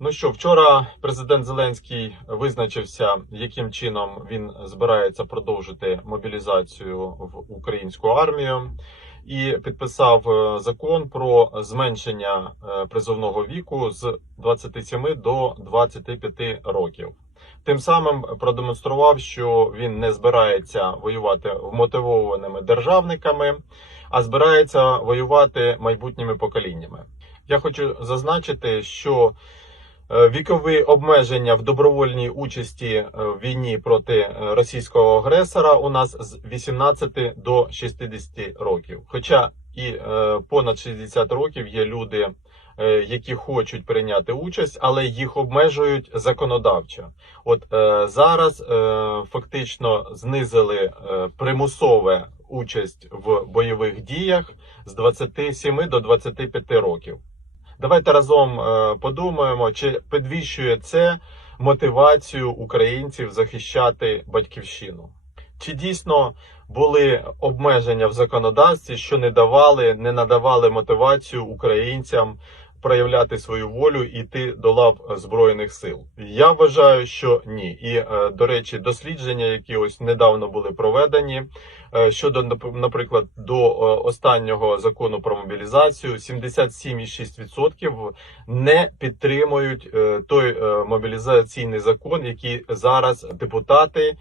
Ну що, вчора президент Зеленський визначився, яким чином він збирається продовжити мобілізацію в українську армію, і підписав е, закон про зменшення е, призовного віку з 27 до 25 років. Тим самим продемонстрував, що він не збирається воювати вмотивованими державниками, а збирається воювати майбутніми поколіннями. Я хочу зазначити, що Вікові обмеження в добровольній участі е, в війні проти е, російського агресора у нас з 18 до 60 років. Хоча і е, понад 60 років є люди, е, які хочуть прийняти участь, але їх обмежують законодавчо. От е, зараз е, фактично знизили е, примусове участь в бойових діях з 27 до 25 років. Давайте разом е, подумаємо, чи підвищує це мотивацію українців захищати батьківщину. Чи дійсно були обмеження в законодавстві, що не давали, не надавали мотивацію українцям проявляти свою волю і йти до лав збройних сил? Я вважаю, що ні. І е, до речі, дослідження, які ось недавно були проведені е, щодо, нап- наприклад, до е, останнього закону про мобілізацію, 77,6% не підтримують той мобілізаційний закон, який зараз депутати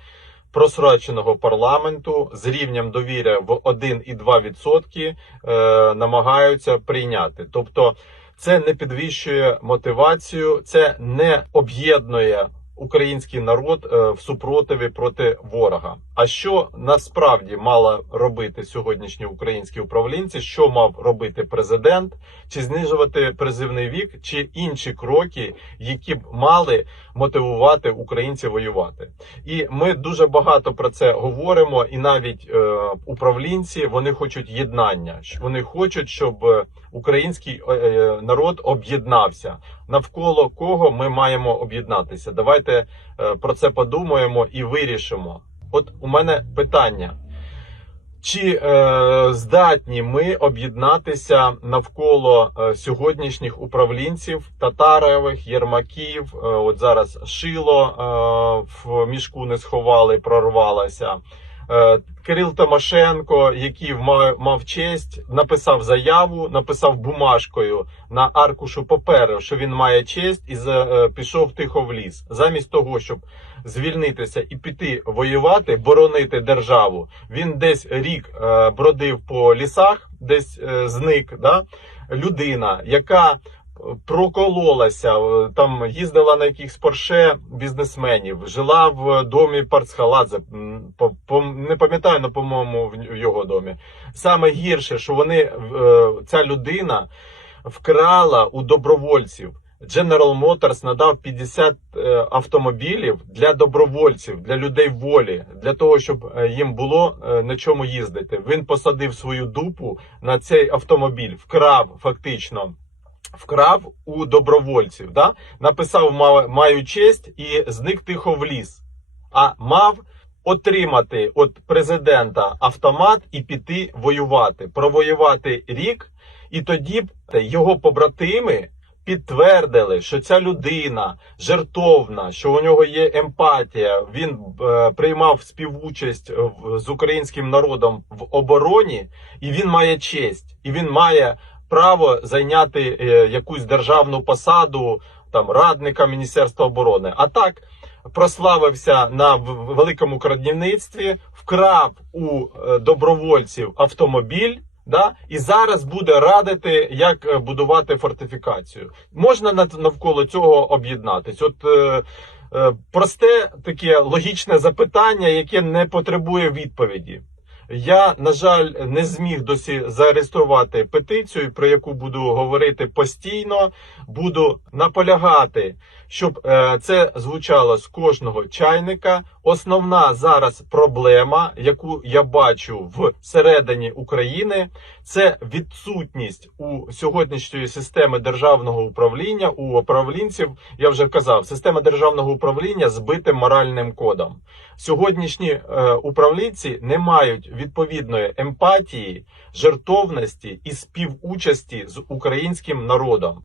просроченого парламенту з рівнем довіря в 1,2% е, намагаються прийняти. Тобто, це не підвищує мотивацію, це не об'єднує український народ е, в супротиві проти ворога. А що насправді мала робити сьогоднішні українські управлінці? Що мав робити президент? Чи знижувати призивний вік, чи інші кроки, які б мали мотивувати українців воювати? І ми дуже багато про це говоримо, і навіть е, управлінці вони хочуть єднання. Вони хочуть, щоб е, український е, е, народ об'єднався. Навколо кого ми маємо об'єднатися? Давайте е, про це подумаємо і вирішимо. От у мене питання. Чи е, здатні ми об'єднатися навколо е, сьогоднішніх управлінців Татарових, Єрмаків? Е, от зараз шило е, в мішку не сховали, прорвалося. Е, Кирил Тимошенко, який мав, мав честь, написав заяву, написав бумажкою на аркушу паперу, що він має честь, і е, пішов тихо в ліс. Замість того, щоб звільнитися і піти воювати, боронити державу, він десь рік е, бродив по лісах, десь зник. Да? Людина, яка прокололася, е, там їздила на якихось порше бізнесменів, жила в домі Парцхаладзе, по, не пам'ятаю, але, по-моєму, в його домі. Саме гірше, що вони, е, ця людина вкрала у добровольців. General Motors надав 50 е, автомобілів для добровольців, для людей волі, для того, щоб їм було на чому їздити. Він посадив свою дупу на цей автомобіль, вкрав фактично. Вкрав у добровольців, да? написав «Ма- маю честь і зник тихо в ліс. А мав отримати від президента автомат і піти воювати, провоювати рік, і тоді б його побратими підтвердили, що ця людина жертовна, що у нього є емпатія. Він е, приймав співучасть в- з українським народом в обороні, і він має честь, і він має право зайняти е, якусь державну посаду там радника Міністерства оборони. А так прославився на великому крадівництві, вкрав у е, добровольців автомобіль. Да? І зараз буде радити, як е, будувати фортифікацію. Можна навколо цього об'єднатись. От е, просте таке логічне запитання, яке не потребує відповіді. Я, на жаль, не зміг досі зареєструвати петицію, про яку буду говорити постійно. Буду наполягати, щоб е, це звучало з кожного чайника. Основна зараз проблема, яку я бачу всередині України, це відсутність у сьогоднішньої системи державного управління у управлінців. Я вже казав, система державного управління збита моральним кодом. Сьогоднішні е, управлінці не мають відповідної емпатії, жертовності і співучасті з українським народом.